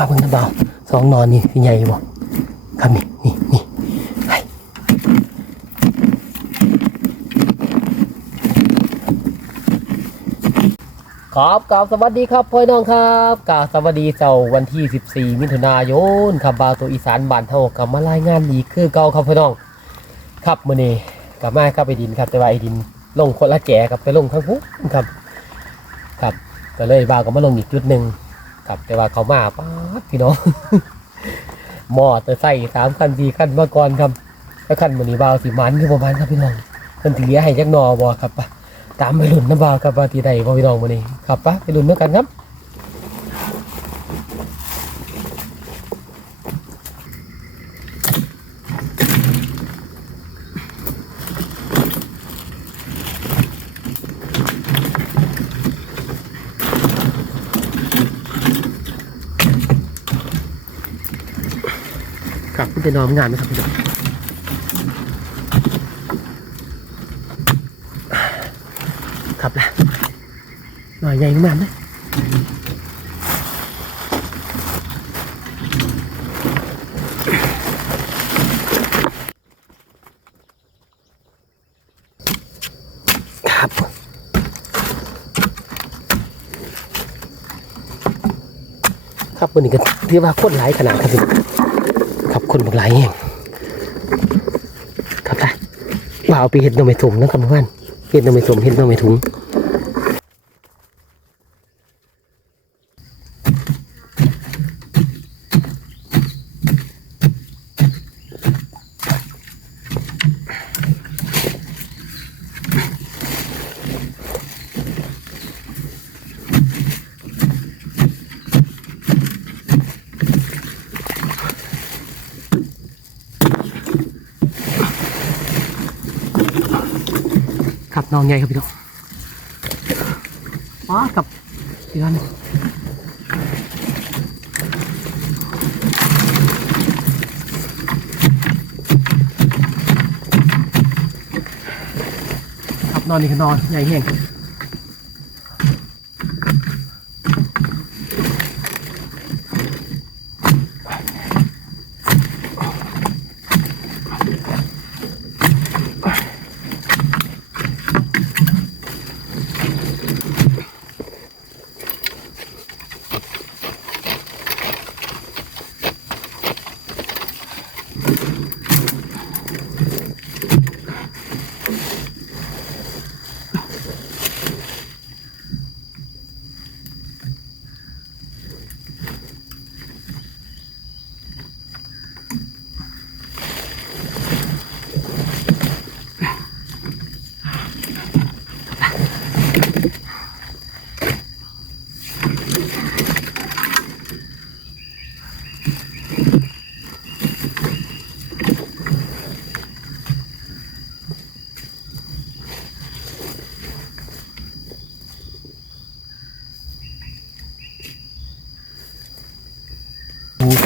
ปาเพิ่งนะบ่าสองนอนนี่ใหญ่บ่ครับนี่นี่นี่ไปครับกราบสวัสดีครับพ่อน้องครับกาบสวัสดีเจ้าวันที่ 14 มิถุนายนครับบ่าวตัวอีสานบ้านเฮากับมารายงานอีกคือเก่าครับพ่อน้อง ครับมื้อนี้กลับมาครับไอ้ดินครับแต่ว่าไอ้ดินลงคนละแก่ครับไปลงทั้งพุครับ ครับก็เลยบ่าวก็มาลงอีกจุดหนึ่ง ครับ แต่ว่าเขามาป๊าพี่น้องมอเตอร์ไซค์สามขั้นสี่คันมาก่อนครับแล้วขั้นมื้อนี้บ่าวสิมันคือประมาณครับพี่น้องมันถือให้จักหนอบอครับปะตามไปลุนน้ำเบาวครับปะทีใดพอพี่น้องมือนี้ครับปะไปลุ้นด้วยกันครับ ครับคุณจะนอนงานไหมครับพี่น้องครับละหน่อยใหญ่มากไหมครับครับวันนี้ก็เรียกว่าโคตรหลายขนาดครับพี่ คนบักหลายแห่งครับได้ว่าเอาไปเห็ดนมไมถุงนะครับเพื่อนเห็ดนมไมถุงเห็ดนมไมถุง น้องใหญ่ครับพี่น้องว้ากับเดือันหนึ่งครับนอนนี่คือนอนใหญ่แห้ง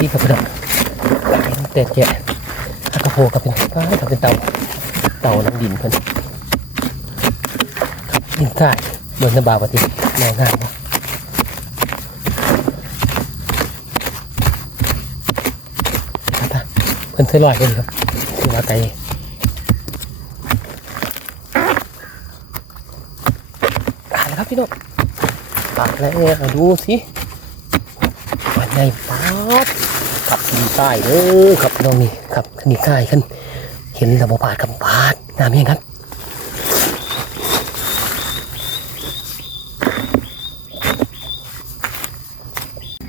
ซี่ครับพี่น้องแต่แกะอากระโพกับพี่น้องก็ทำเป็นเตาเตาน้ำดินเพิ่นครับดินใต้เมืองนบาวปฏิมองง่ายนะครับท่านเพิ่นเคยลอยกันครับคือว่าไกลอ่านแล้วครับพี่น้องปากแล้วเนี่ยดูสิวันใหญ่ป๊า มีใต้เด้อครับน้องนี่ขับนดีใต้ขันเห็นระบบปาดกับปาดงามยังครับ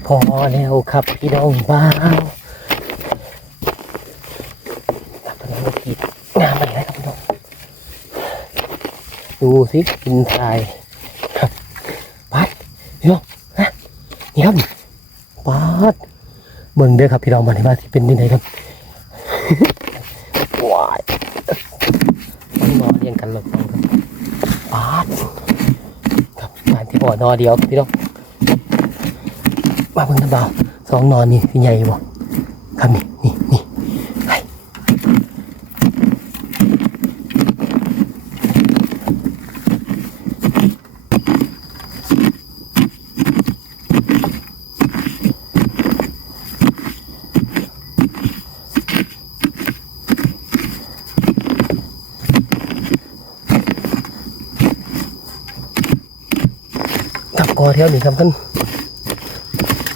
พอแล้วครับพี่น้องว้าวครับพี่น้องผิดงามอะไรครับพี่น้องดูสิกินทายครับปัดพี่น้องนะนี่ครับ เบิ่งเด้อครับพี่น้องมาในบ้านที่เป็นยังไงครับว้ายมันนอนเรียงกันหลบฟังครับปาดครับบ้านที่บ่อนอเดียวครับพี่น้องมาเบิ่งน้ำเบาสองนอนนี่สิใหญ่บ่ครับ แถวนี้ครับกัน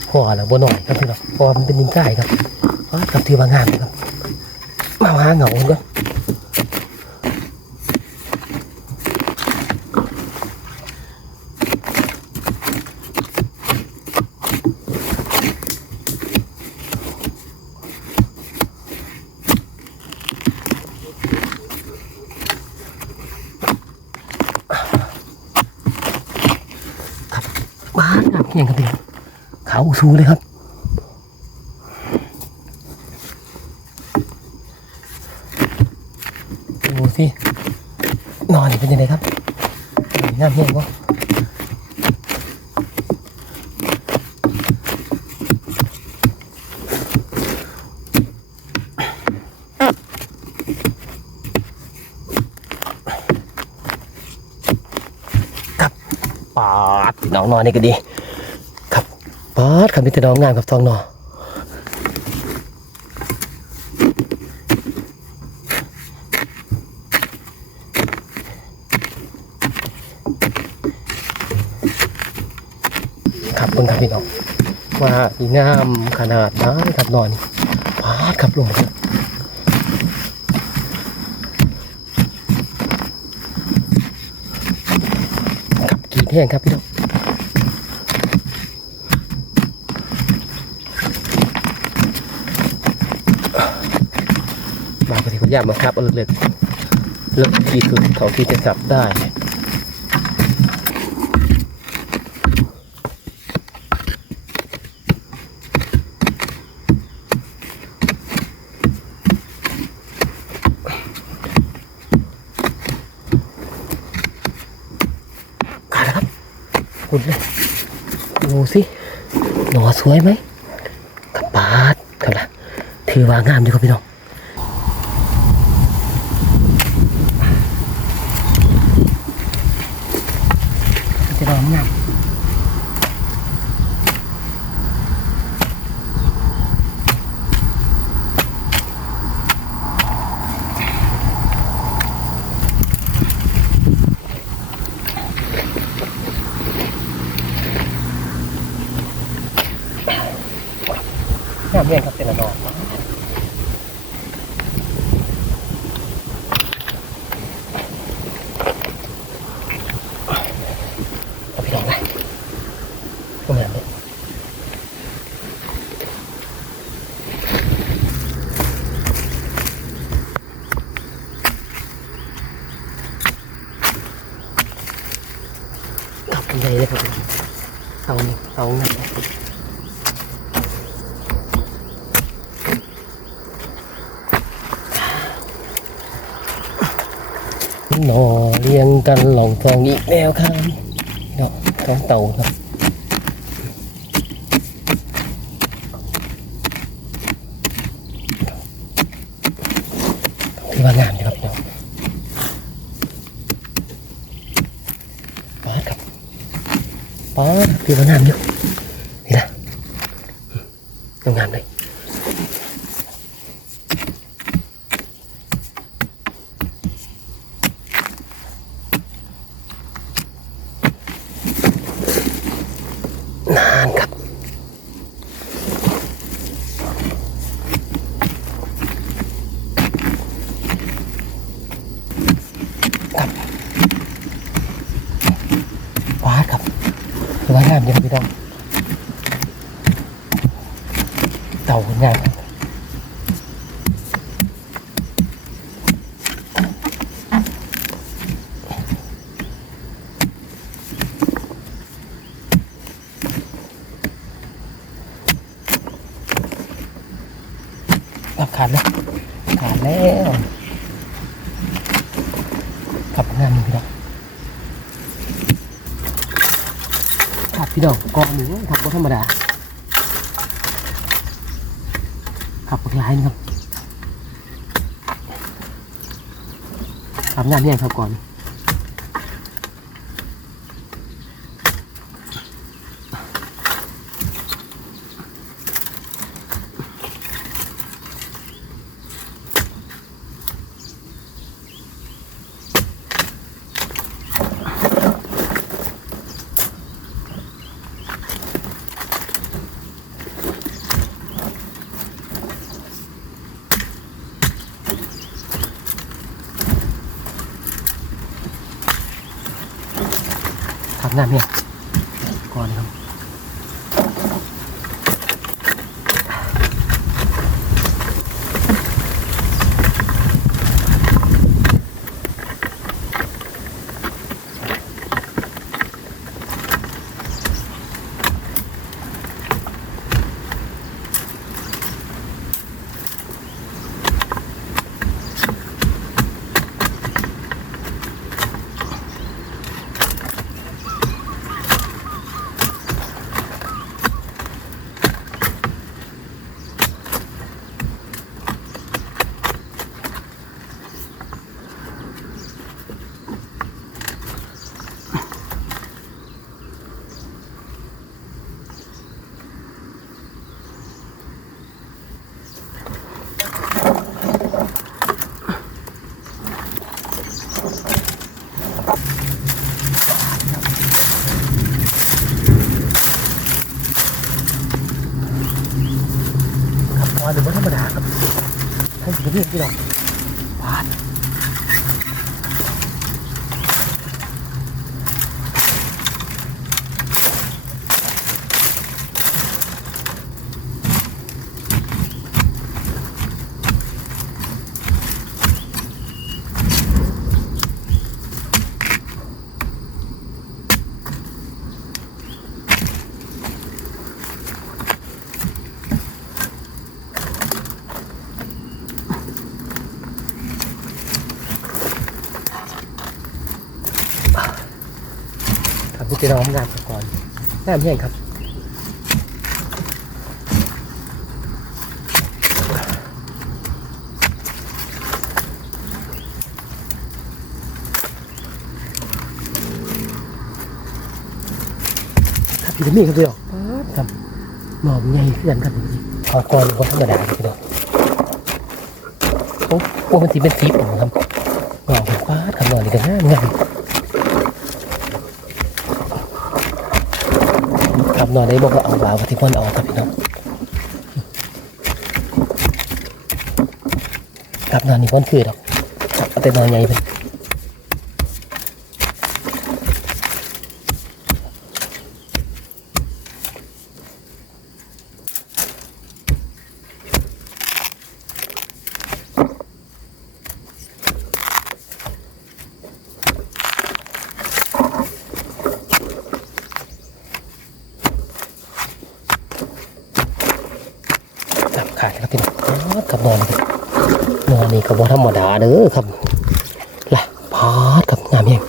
พอแล้วบ่หน่อยครับพี่น้องเพอมันเป็นดินทรายครับครับถือว่างามครับมาหาเหงาครับานครับเพียงครับพี่น้องเขา สูงเลยครับ ดูสิ นอนเป็นยังไงครับน้ำเพียงก็ครับปาดน้องนอนนี่ก็ดี ปาดครับมีแต่น้องงามกับทองหนอครับเบิ่งครับพี่น้องว่าอีงามขนาดนั้นครับนอนพาดครับลงครับครับกี่แห้งครับพี่น้อง มาปฏิบัติยามมาครับเอาเล็กๆเลิกที่สุดเท่าที่จะจับได้ขาดแล้วครับคุณเลยดูสิหนอสวยไหมกับปาดครับล่ะถือว่างามอยู่ครับพี่น้องจะรองามงามเยี่ยงครับเป็นละนองเอาพี่น้องไปก็งามเลยขับเป็นไงเลยครับเตานี่เตางามเลย หนอเรียงกันหลงทองอีกแล้วครับเนาะท้องเต่าครับที่ว่างามอยู่ครับเนาะป๊าดครับป๊าดที่ว่างามอยู่นี่นะอืมงามเลย นานครับ ครับว้าดครับสวยงามยังพี่น้องเต่าคนงามครับรับ ขาดแล้วขาดแล้วขับงานพี่น้องขับพี่น้องกองหนึ่งขับก็ธรรมดาขับปลายนะครับขับงานเนี่ยครับก่อน งามเนี่ยก่อนครับก่อนหรือว่าธรรมดาครับให้สีเรียบพี่น้องปาดครับ พี่น้องงามก่อนงามแห้งครับครับพี่มีครับพี่น้องป๊าดครับหมอมใหญ่ขึ้นครับขอก่อนคนธรรมดาพี่น้องโอ้โหมันสีเป็นสีผมครับหมอมป๊าดครับหมอนี่ก็งามงามครับ นอนได้บอกว่าเอาวาวที่พ่นเอาครับพี่น้องครับนอนนี่พ่นคือดอกครับเอาแต่นอนใหญ่เป็น จับขาดครับพี่น้ องป๊าดกับนอนครับนอนนี่ก็บ่ธรรมดาเด้อครับล่ะพาดกับงามแฮง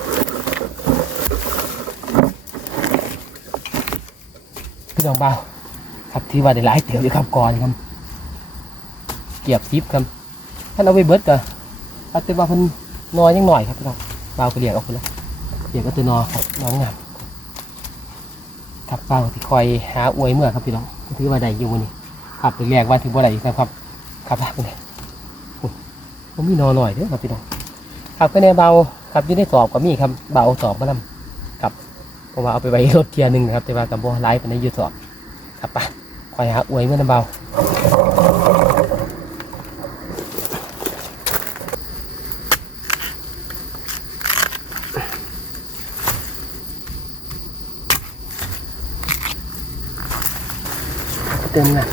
พี่น้องเบาครับที่ว่าได้หลายเตี๋ยวอยู่ครับก่อนครับเกียบซิปครับท่านเอาไปเบิดก็อาจจะว่าเพิ่นนอนยังหน่อยครับพี่น้องเบาก็เรียกเอาคนละเรียกก็ตัวนอครับนอนงามครับเบาที่คอยหาอวยเมื่อครับพี่น้องที่ว่าได้อยู่นี่ครับเรียกว่าถึงบ่าได้นะครับ ครับลากไปเลยโอ้ยผมมีนอหน่อยเด้อครับพี่น้องครับก็เนี่ยเบาครับยี่ได้สอบก็มีครับเบาสอบมานํครับเพราะว่าเอาไปไว้รถเทียร์หนึ่งนะครับ แต่ว่ากับบ่ไลฟ์ไปในยูสอบครับไปคอยหาอวยเมื่อนำเบาเติมนะ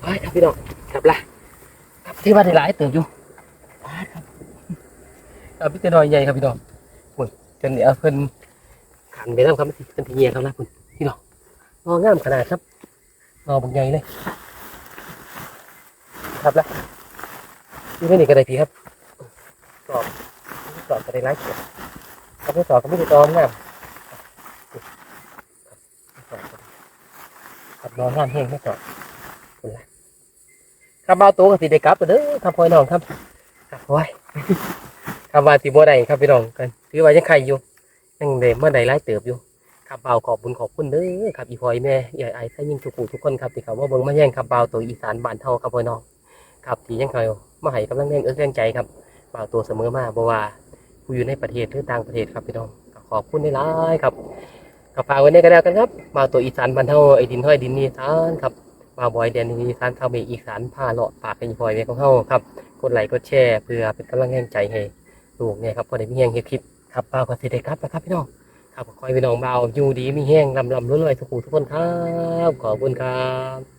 ไปครับ พี่น้องกลับละครับที่ว่าได้หลายเติบอยู่ไปครับเอาพี่เตน้อยใหญ่ครับพี่น้องโอ้ยจนเดี๋ยวเพิ่นขันไปน้ำครับมันทีเงียครับนะคุณพี่น้องงองามขนาดครับงอบักใหญ่เลย ครับละนี่ไม่หนีกระไดพีครับสอบสอบกระไดไร้เกียรติครับไม่สอบก็ไม่ได้ตอมงามครับครับนอนงามแห้งไม่สอบ ครับเอาตัวกับสีเด็กลับเด้อครับพ่อน้องครับครับโอ้ยครับว่าสิบ่ได้ครับพี่น้องกันถือว่ายังไข่อยู่ยังเด็เมื่อใดไล่เติบอยู่ครับเบาขอบบุญขอบคุณเด้อครับอีพอยแม่ใหญ่ไอ้ใส่ยิ่งทุกผู้ทุกคนครับที่เขาว่าเบิ่งมาแย่งครับเบาตัวอีสานบ้านเฮาครับพ่อน้องครับที่ยังเขามาให้กำลังแรงเอื้อแรงใจครับเบาตัวเสมอมาบ่ว่าผู้อยู่ในประเทศหรือต่างประเทศครับพี่น้องขอบคุณได้หลายครับกับฝากไว้ในกระดาษกันครับเบาตัวอีสานบ้านเฮาไอ้ดินห้อยดินนี่ทานครับ มาบอยแดนอีสานชาวเมฆอีสานผ้าเลาะปากเป็นพลอยเม่ของเฮาครับกดไลค์กดแชร์เพื่อเป็นกำลังแรงใจให้ลูกเนี่ยครับพอได้มีแรงเฮ็ดคลิปครับบ่าก็สิได้ครับนะครับพี่น้องครับคอให้พี่น้องเบาอยู่ดีมีแห้งลำลำรวยๆทุกผู้ทุกคนครับขอบคุณครับ